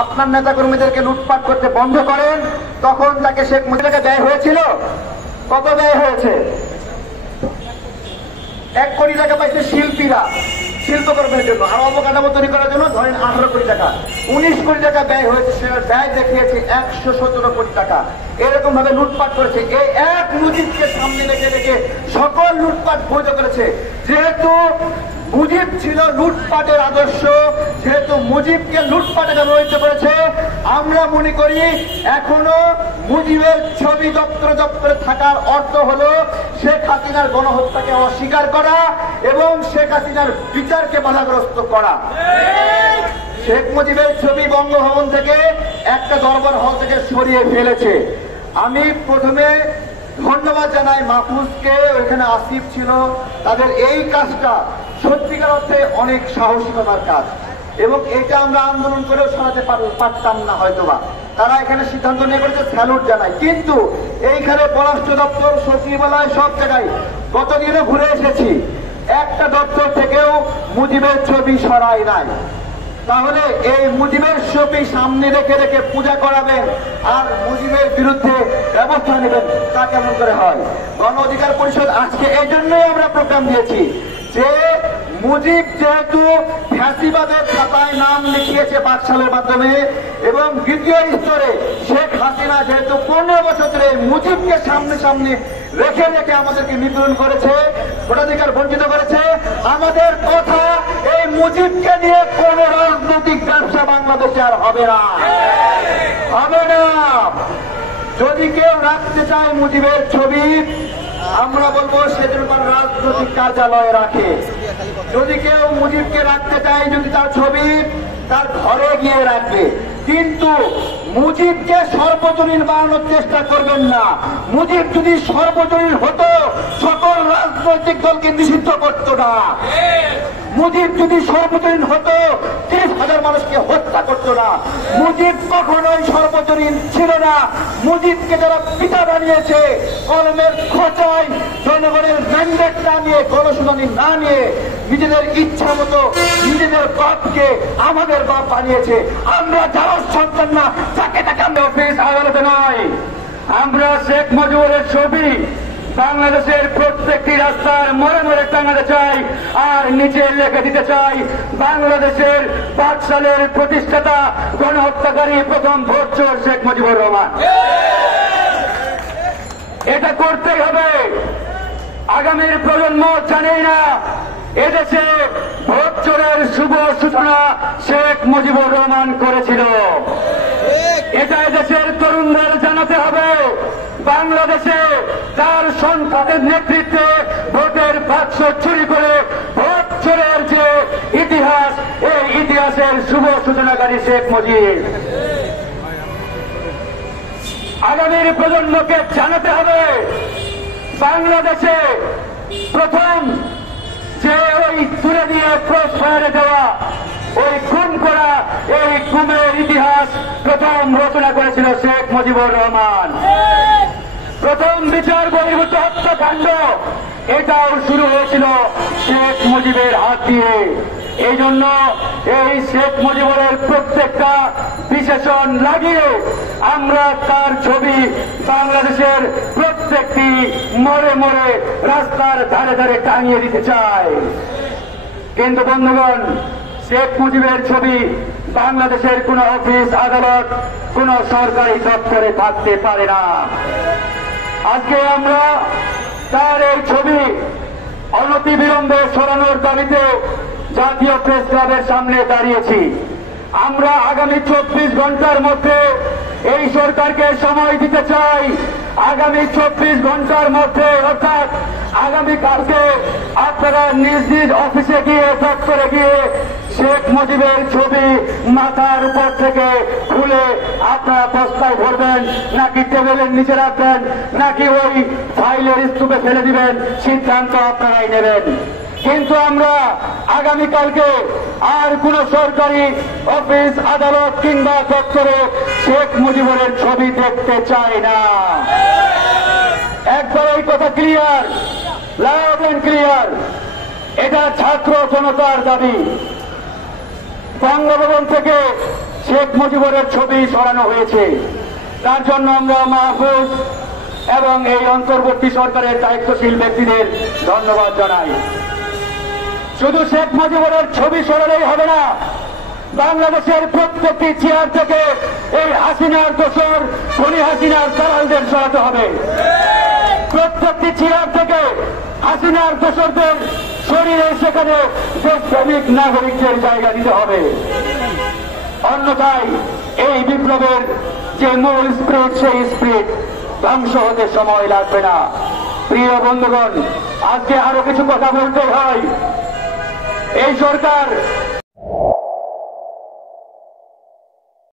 আপনার নেতাকর্মীদেরকে লুটপাট করতে বন্ধ করেন, তখন তাকে শেখ মুজিবকে ব্যয় হয়েছিল। কত ব্যয় হয়েছে? 1 কোটি টাকা পাইছে শিল্পীরা শিল্পকর্মের জন্য, আর অবকাঠামো তৈরি করার জন্য ধরেন 18 কোটি টাকা। 19 কোটি টাকা ব্যয় হয়েছে, সেটার ব্যয় দেখিয়েছে 117 কোটি টাকা। এরকম ভাবে লুটপাট করেছে। এই এক মুজিবকে সামনে রেখে রেখে সকল লুটপাট বৈধ করেছে। যেহেতু মুজিব ছিল লুটপাটের আদর্শ, যেহেতু মুজিবকে লুটপাটে ব্যবহৃত করেছে, আমরা মনে করি এখনো মুজিবের ছবি দপ্তরে থাকার অর্থ হলো শেখ হাসিনার গণহত্যাকে অস্বীকার করা এবং শেখ হাসিনার বিচারকে বাধাগ্রস্ত করা। শেখ মুজিবের ছবি বঙ্গভবন থেকে একটা দরবার হল থেকে সরিয়ে ফেলেছে। আমি প্রথমে ধন্যবাদ জানাই মাহফুজকে, ওইখানে আসিফ ছিল, তাদের এই কাজটা সত্যিকার অর্থে অনেক সাহসিকতার কাজ, এবং এটা আমরা আন্দোলন করেও সরাতে পারতাম না হয়তোবা। তারা এখানে সিদ্ধান্ত নিয়ে করেছে, স্যালুট জানাই। কিন্তু এইখানে পররাষ্ট্র দপ্তর, সচিবালয়, সব জায়গায় গতদিনও ঘুরে এসেছি, একটা দপ্তর থেকেও মুজিবের ছবি সরাই নাই। তাহলে এই মুজিবের ছবি সামনে রেখে রেখে পূজা করাবেন আর মুজিবের বিরুদ্ধে ব্যবস্থা নেবেন, তা কেমন করে হয়? গণ অধিকার পরিষদ আজকে এই জন্যই আমরা প্রোগ্রাম দিয়েছি যে মুজিব যেহেতু ফ্যাসিবাদের খাতায় নাম লিখিয়েছে বাকশালের মাধ্যমে, এবং দ্বিতীয় স্তরে শেখ হাসিনা যেহেতু 15 বছর ধরে মুজিবকে সামনে রেখে রেখে আমাদেরকে নিপীড়ন করেছে, ভোটাধিকার বঞ্চিত করেছে, আমাদের কথা এই মুজিবকে নিয়ে কোন রাজনৈতিক ব্যবসা বাংলাদেশে আর হবে না, হবে না। যদি কেউ রাখতে চায় মুজিবের ছবি, আমরা বলবো সেদিন রাজনৈতিক কার্যালয়ে রাখে। যদি কেউ মুজিবকে রাখতে চায়, যদি তার ছবি তার ঘরে গিয়ে রাখবে, কিন্তু মুজিবকে সর্বজনীন বানানোর চেষ্টা করবেন না। মুজিব যদি সর্বজনীন হতো সকল রাজনৈতিক দলকে নিষিদ্ধ করতো না। মুজিব যদি সর্বজনীন হতো 30,000 মানুষকে হত্যা করতো না। মুজিব কখনোই সর্বজনীন ছিল না। মুজিবকে যারা পিতা বানিয়েছে কলমের খোঁচায়, জনগণের ম্যান্ডেট না নিয়ে, গণশুনানি না নিয়ে, নিজেদের ইচ্ছা মতো নিজেদের বাপকে আমাদের বাপ বানিয়েছে। আমরা যাওয়ার সন্তান না, তাকে তাকে আমরা অফিস আদালতে নয়, আমরা শেখ মুজিবের ছবি বাংলাদেশের প্রত্যেকটি রাস্তার মোড়ে মোড়ে টাঙাতে চাই, আর নিচে লিখে দিতে চাই বাংলাদেশের 5 সালের প্রতিষ্ঠাতা গণহত্যাকারী প্রথম ভোটচোর শেখ মুজিবুর রহমান। এটা করতেই হবে। আগামীর প্রজন্ম জানেই না এদেশে ভোটচোরের শুভ সূচনা শেখ মুজিবুর রহমান করেছিল। এটা এদেশের তরুণদের জানাতে হবে। বাংলাদেশে তার সন্তানের নেতৃত্বে ভোটের বাক্স চুরি করে ভোট চোরের যে ইতিহাস, এই ইতিহাসের শুভ সূচনাকারী শেখ মুজিব। আগামীর প্রজন্মকে জানাতে হবে বাংলাদেশে প্রথম যে ওই তুলে দিয়ে ক্রস ফায়ারে দেওয়া, ওই খুন করা, এই খুনের ইতিহাস প্রথম রচনা করেছিল শেখ মুজিবুর রহমান। প্রথম বিচার বহির্ভূত হত্যাকাণ্ড এটাও শুরু হয়েছিল শেখ মুজিবের হাত দিয়ে। এই জন্য এই শেখ মুজিবুরের প্রত্যেকটা বিশেষণ লাগিয়ে আমরা তার ছবি বাংলাদেশের প্রত্যেকটি মোড়ে মোড়ে রাস্তার ধারে ধারে টাঙিয়ে দিতে চাই। কিন্তু বন্ধুগণ, শেখ মুজিবের ছবি বাংলাদেশের কোন অফিস আদালত, কোন সরকারি দপ্তরে থাকতে পারে না। আজকে আমরা তার এই ছবি অনতিবিলম্বে সরানোর দাবিতে জাতীয় প্রেস ক্লাবের সামনে দাঁড়িয়েছি। আমরা আগামী 24 ঘন্টার মধ্যে এই সরকারকে সময় দিতে চাই। আগামী 24 ঘন্টার মধ্যে, অর্থাৎ আগামীকালকে আপনারা নিজ নিজ অফিসে গিয়ে, দপ্তরে গিয়ে শেখ মুজিবের ছবি মাথার উপর থেকে খুলে আপনারা বস্তায় ভরবেন, নাকি টেবিলের নিচে রাখবেন, নাকি ওই ফাইলের স্তূপে ফেলে দিবেন, সিদ্ধান্ত আপনারাই নেবেন। কিন্তু আমরা আগামীকালকে আর কোন সরকারি অফিস, আদালত কিংবা দপ্তরে শেখ মুজিবুরের ছবি দেখতে চাই না। একবার এই কথা ক্লিয়ার, লাউড এন্ড ক্লিয়ার। এটা ছাত্র জনতার দাবি। বঙ্গভবন থেকে শেখ মুজিবুরের ছবি সরানো হয়েছে। তার জন্য আমরা মাহফুজ এবং এই অন্তর্বর্তী সরকারের দায়িত্বশীল ব্যক্তিদের ধন্যবাদ জানাই। শুধু শেখ মুজিবুরের ছবি সরালেই হবে না, বাংলাদেশের প্রত্যেকটি চেয়ার থেকে এই হাসিনার দোসর খুনি হাসিনার দালালদের সরাতে হবে। প্রত্যেকটি চেয়ার থেকে হাসিনার দোসরদের শরীরে সেখানে দেশপ্রেমিক নাগরিকদের জায়গা দিতে হবে। অন্যথায় এই বিপ্লবের যে মূল স্পিরিট, সেই স্পিরিট ধ্বংস হতে সময় লাগবে না। প্রিয় বন্ধুগণ, আজকে আরো কিছু কথা বলতে হয়। এই সরকার